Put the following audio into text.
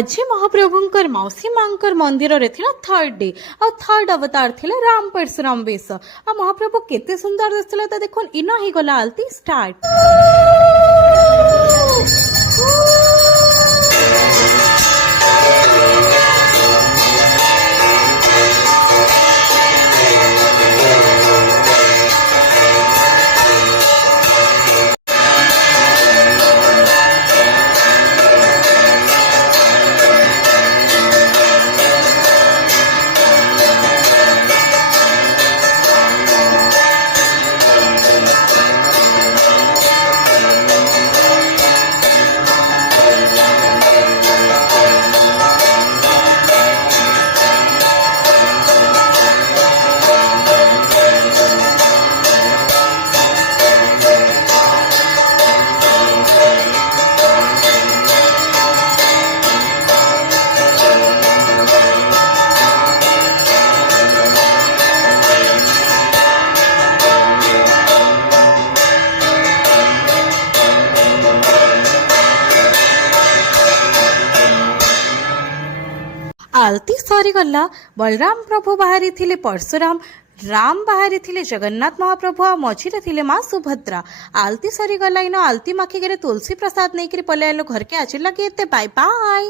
आज महाप्रभुंकर मौसी मांकर मंदिर रे थिला थर्ड डे और थर्ड अवतार थिला राम परशुराम वेश आ महाप्रभु केते सुंदर दिसथिला त देखुन इनो ही गला आलती स्टार्ट। आलती सरी गला बलराम प्रभु बाहरी थिले परशुराम राम बाहरी थिले जगन्नाथ महाप्रभु आ मझिरे थिले माँ सुभद्रा। आलती सरी गला इन आलती माखी तुलसी प्रसाद नहीं पलैलो घर के आज लगे बाय बाय।